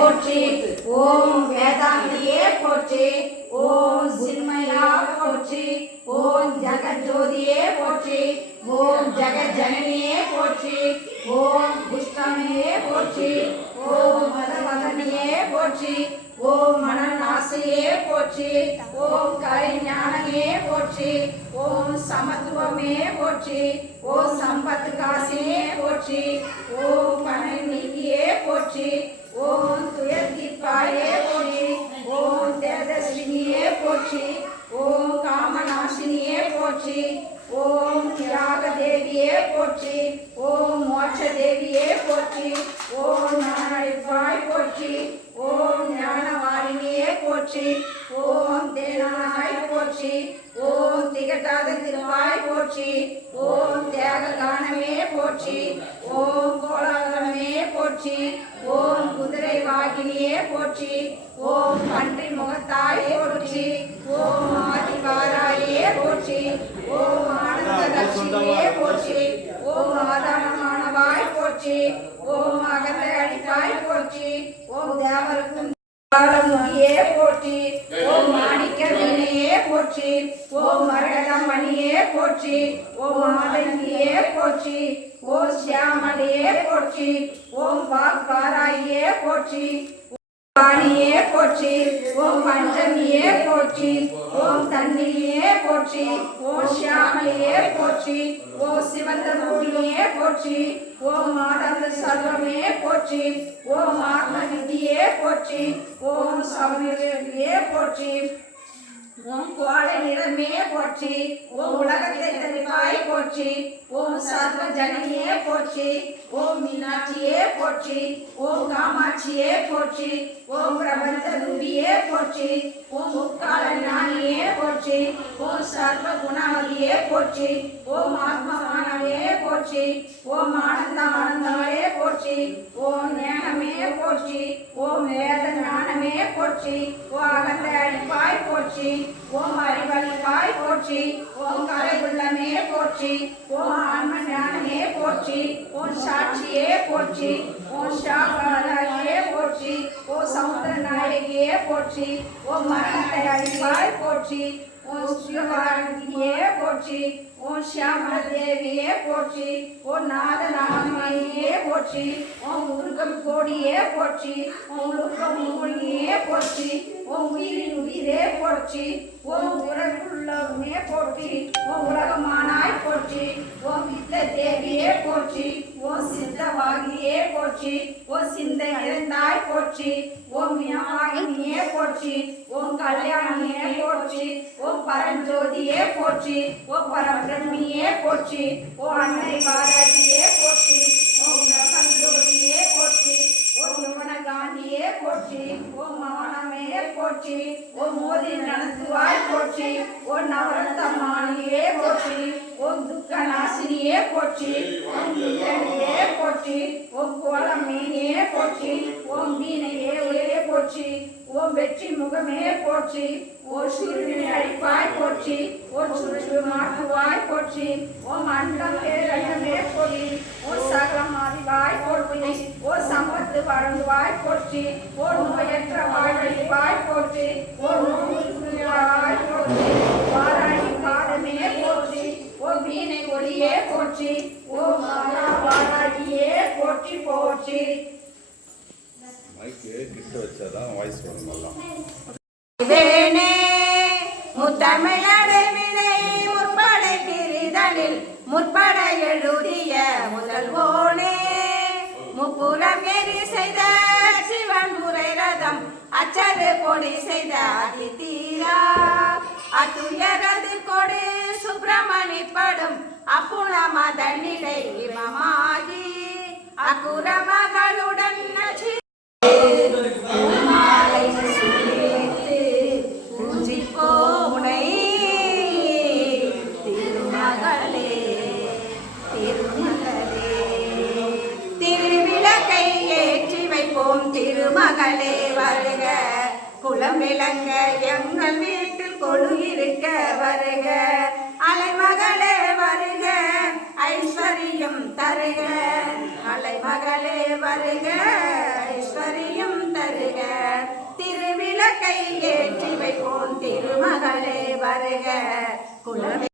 போற்றி ஓம் வேதாந்தியே போற்றி ஓம் சின்மயா போற்றி ஓம் ஜெகஜோதியே போற்றி ஓம் ஜெகஜனனியே போற்றி ஓம் புஷ்டமையே போற்றி ஓம் மதவதனியே போற்றி ஓம் மனநாசியே போற்றி ஓம் கலைஞானமே போற்றி ஓம் சமத்துவமே போற்றி ஓம் சம்பத்து காசியே போற்றி ஓம் பனை நீக்கியே போற்றி போற்றி. ஓம் தேனாய் போற்றி. ஓம் திகட்டாத திருவாய் போற்றி. ஓம் தியாக காணமே போற்றி. ஓம் கோலாகலமே போற்றி. ஓம் குதிரை வாகினியே போற்றி. ஓம் பன்றி முகத்தாய் போற்றி. ஓம் ஆதிவாராயே போற்றி. ஓம் ஆனந்த லட்சுமியே போற்றி. ஓம் ஆதாரமானவாய் போற்றி. போற்றி ஓம் வாக்பாராயே போற்றி வாணியே போற்றி ஓம் பஞ்சமியே போற்றி ஓம் தண்ணியே போற்றி ஓம் சியாமலையே போற்றி ஓம் சிவந்த ரூபியே போற்றி ஓம் மாதந்த சர்வமே போற்றி ஓம் ஆத்ம விதியே போற்றி ஓம் சௌந்தர்யே போற்றி ஓம் கோடை நிறமே போற்றி ஓம் உலகத்தை தருவாய் போற்றி ஓம் சர்வ ஜனனியே போற்றி ஓம் மீனாட்சியே போற்றி ஓம் காமாட்சியே போற்றி ஓம் பிரபஞ்ச ரூபியே போற்றி ஓம் முக்கால ஞானியே போற்றி ஓம் சர்வ குணவதியே போற்றி ஓம் ஆத்மமானவே போற்றி ஓம் ஆனந்த ஆனந்தமே போற்றி ஓம் ஞானமே போற்றி ஓம் வேத மனமே போற்றி ஓ அகந்த அடிப்பாய் போற்றி ஓம் அறிவழிப்பாய் போற்றி ஓம் கரை உள்ளமே போற்றி ஓம் போற்றி உன் சாட்சியே போற்றி உன் ஷாபாலாகியே போற்றி ஓ சமுத்திர நாயகியே போற்றி ஓ மரணத்தை அழிவாய் போற்றி உன் சிவபாரதியே போற்றி உன் சியாமல தேவியே போற்றி உன் நாதநாமையே போற்றி உன் உருக்கம் கோடியே போற்றி உன் உருக்கம் மூலிகையே போற்றி உன் உயிரின் உயிரே போற்றி உன் உறவுள்ளவனே போற்றி உன் உறவு போற்றி ஓம் கல்யாணியே போற்றி ஓம் பரஞ்சோதியே போற்றி ஓம் பரபிரம்மியே போற்றி ஓம் அன்னை பாரதியே போற்றி ஓம் பிரம்மஞ்சோதியே போற்றி ஓம் யுவன காந்தியே போற்றி ஓம் மானமே போற்றி ஓம் மோதி நடத்துவாய் போற்றி ஓம் நவரத்தமானியே போற்றி ஓம் துக்க நாசினியே போற்றி வெற்றி முகமே போற்றி ஓ சூரியனை அழிப்பாய் போற்றி ஓ சுற்று மாற்றுவாய் போற்றி ஓம் அண்டம் பேரண்டமே போற்றி ஓ சகலம் அறிவாய் போற்றி ஓ சம்பத்து வழங்குவாய் போற்றி ஓ மைக்கு கிட்ட வச்சாதான் வாய்ஸ் வரும் எல்லாம். வேணே முத்தமிழடைவினை முற்படை பிரிதலில் முற்படை எழுதிய முதல்வோனே. முப்புறம் எரி செய்த சிவன் உரை ரதம் அச்சரு கொடி செய்த அதித்தீரா அத்துயரது கொடு சுப்பிரமணிப்படும் அப்புண மதனிடை இமமாகி அக்குர மகளுடன் திருமகளே வருக. குலம் விளங்க எங்கள் வீட்டில் கொழு இருக்க வருக. அலைமகளே வருக ஐஸ்வரியம் தருக. அலைமகளே வருக ஐஸ்வரியம் தருக. திருவிளக்கை ஏற்றி வைப்போம் திருமகளே வருக. குலம்